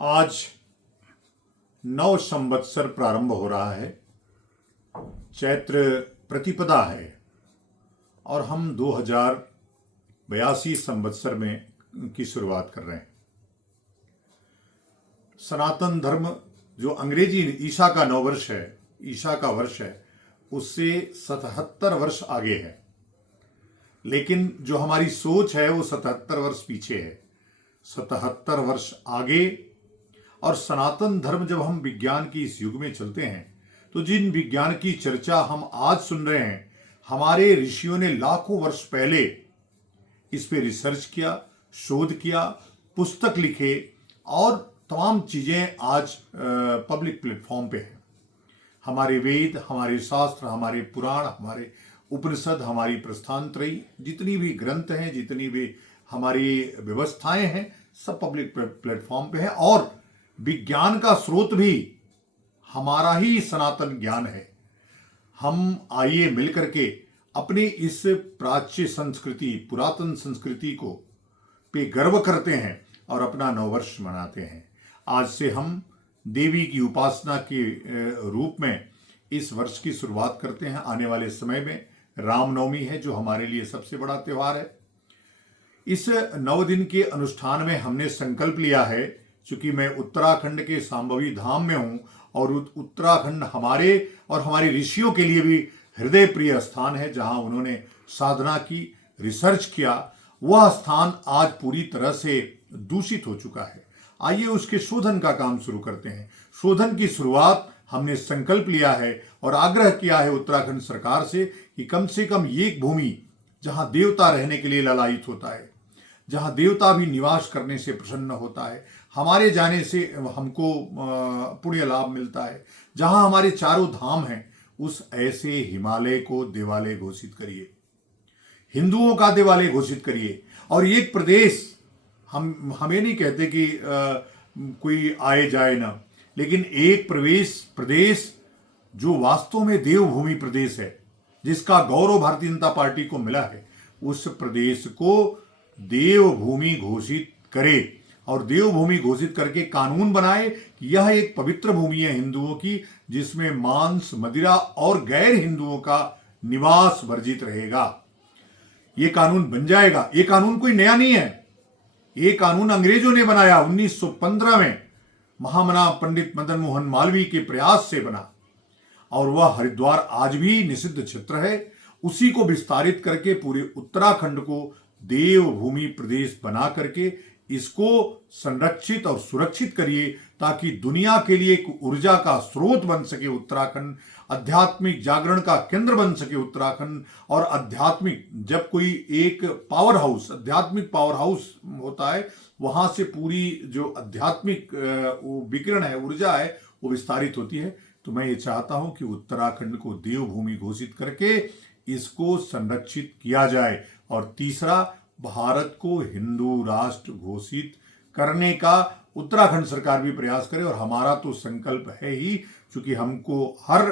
आज नव संवत्सर प्रारंभ हो रहा है। चैत्र प्रतिपदा है और हम 2082 संवत्सर में की शुरुआत कर रहे हैं। सनातन धर्म जो अंग्रेजी ईसा का नववर्ष है, ईसा का वर्ष है, उससे 77 वर्ष आगे है। लेकिन जो हमारी सोच है वो 77 वर्ष पीछे है, 77 वर्ष आगे। और सनातन धर्म जब हम विज्ञान की इस युग में चलते हैं तो जिन विज्ञान की चर्चा हम आज सुन रहे हैं, हमारे ऋषियों ने लाखों वर्ष पहले इस पे रिसर्च किया, शोध किया, पुस्तक लिखे और तमाम चीजें आज पब्लिक प्लेटफॉर्म पे हैं। हमारे वेद, हमारे शास्त्र, हमारे पुराण, हमारे उपनिषद, हमारी प्रस्थानत्रयी, जितनी भी ग्रंथ हैं, जितनी भी हमारी व्यवस्थाएं हैं, सब पब्लिक प्लेटफॉर्म पे हैं। और विज्ञान का स्रोत भी हमारा ही सनातन ज्ञान है। हम आइए मिलकर के अपनी इस प्राच्य संस्कृति, पुरातन संस्कृति को पे गर्व करते हैं और अपना नववर्ष मनाते हैं। आज से हम देवी की उपासना के रूप में इस वर्ष की शुरुआत करते हैं। आने वाले समय में रामनवमी है, जो हमारे लिए सबसे बड़ा त्यौहार है। इस 9 दिन के अनुष्ठान में हमने संकल्प लिया है, चूंकि मैं उत्तराखंड के सांबवी धाम में हूं और उत्तराखंड हमारे और हमारे ऋषियों के लिए भी हृदय प्रिय स्थान है, जहां उन्होंने साधना की, रिसर्च किया। वह स्थान आज पूरी तरह से दूषित हो चुका है। आइए उसके शोधन का काम शुरू करते हैं। शोधन की शुरुआत हमने संकल्प लिया है और आग्रह किया है उत्तराखंड सरकार से कम एक भूमि जहां देवता रहने के लिए ललायित होता है, जहां देवता भी निवास करने से प्रसन्न होता है, हमारे जाने से हमको पुण्य लाभ मिलता है, जहां हमारे चारों धाम हैं, उस ऐसे हिमालय को देवालय घोषित करिए, हिंदुओं का देवालय घोषित करिए। और एक प्रदेश, हमें नहीं कहते कि कोई आए जाए ना, लेकिन एक प्रदेश जो वास्तव में देवभूमि प्रदेश है, जिसका गौरव भारतीय जनता पार्टी को मिला है, उस प्रदेश को देवभूमि घोषित करे और देवभूमि घोषित करके कानून बनाए कि यह एक पवित्र भूमि है हिंदुओं की, जिसमें मांस, मदिरा और गैर हिंदुओं का निवास वर्जित रहेगा। यह कानून बन जाएगा। यह कानून कोई नया नहीं है। यह कानून अंग्रेजों ने बनाया 1915 में, महामना पंडित मदन मोहन मालवीय के प्रयास से बना। और वह हरिद्वार आज भी निषिद्ध क्षेत्र है। उसी को विस्तारित करके पूरे उत्तराखंड को देवभूमि प्रदेश बना करके इसको संरक्षित और सुरक्षित करिए, ताकि दुनिया के लिए एक ऊर्जा का स्रोत बन सके उत्तराखंड, आध्यात्मिक जागरण का केंद्र बन सके उत्तराखंड। और आध्यात्मिक, जब कोई एक पावर हाउस, आध्यात्मिक पावर हाउस होता है, वहां से पूरी जो आध्यात्मिक विकिरण है, ऊर्जा है, वो विस्तारित होती है। तो मैं ये चाहता हूं कि उत्तराखंड को देवभूमि घोषित करके इसको संरक्षित किया जाए। और तीसरा, भारत को हिंदू राष्ट्र घोषित करने का उत्तराखंड सरकार भी प्रयास करे। और हमारा तो संकल्प है ही, क्योंकि हमको हर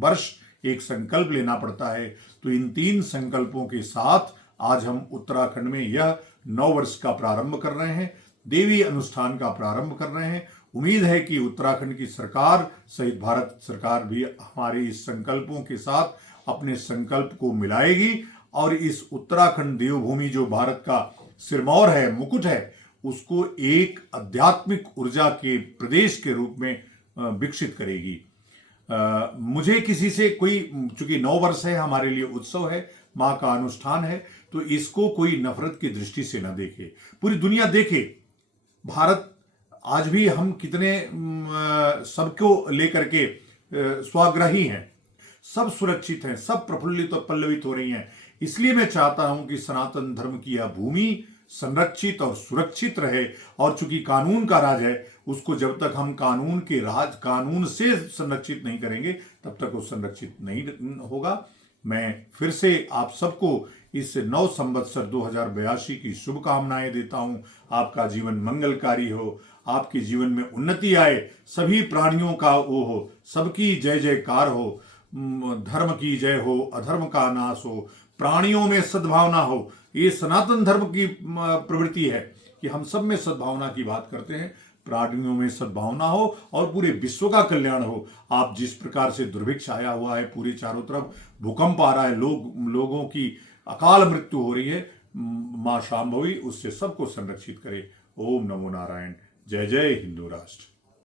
वर्ष एक संकल्प लेना पड़ता है। तो इन 3 संकल्पों के साथ आज हम उत्तराखंड में यह 9 वर्ष का प्रारंभ कर रहे हैं, देवी अनुष्ठान का प्रारंभ कर रहे हैं। उम्मीद है कि उत्तराखंड की सरकार सहित भारत सरकार भी हमारे इस संकल्पों के साथ अपने संकल्प को मिलाएगी और इस उत्तराखंड देवभूमि, जो भारत का सिरमौर है, मुकुट है, उसको एक आध्यात्मिक ऊर्जा के प्रदेश के रूप में विकसित करेगी। मुझे किसी से कोई, चूंकि 9 वर्ष है, हमारे लिए उत्सव है, मां का अनुष्ठान है, तो इसको कोई नफरत की दृष्टि से न देखे, पूरी दुनिया देखे। भारत आज भी हम कितने सबको लेकर के स्वाग्राही हैं, सब सुरक्षित हैं, सब प्रफुल्लित और पल्लवित हो रही हैं। इसलिए मैं चाहता हूं कि सनातन धर्म की यह भूमि संरक्षित और सुरक्षित रहे। और चूंकि कानून का राज है, उसको जब तक हम कानून से संरक्षित नहीं करेंगे, तब तक वो संरक्षित नहीं होगा। मैं फिर से आप सबको इस 9 संवत्सर 2082 की शुभकामनाएं देता हूं। आपका जीवन मंगलकारी हो, आपके जीवन में उन्नति आए, सभी प्राणियों का वो हो, सबकी जय जयकार हो, धर्म की जय हो, अधर्म का नाश हो, प्राणियों में सद्भावना हो। ये सनातन धर्म की प्रवृत्ति है कि हम सब में सद्भावना की बात करते हैं। प्राणियों में सद्भावना हो और पूरे विश्व का कल्याण हो। आप जिस प्रकार से दुर्भिक्ष आया हुआ है, पूरे चारों तरफ भूकंप आ रहा है, लोगों की अकाल मृत्यु हो रही है, मां शांभवी उससे सबको संरक्षित करे। ओम नमो नारायण। जय जय हिंदू राष्ट्र।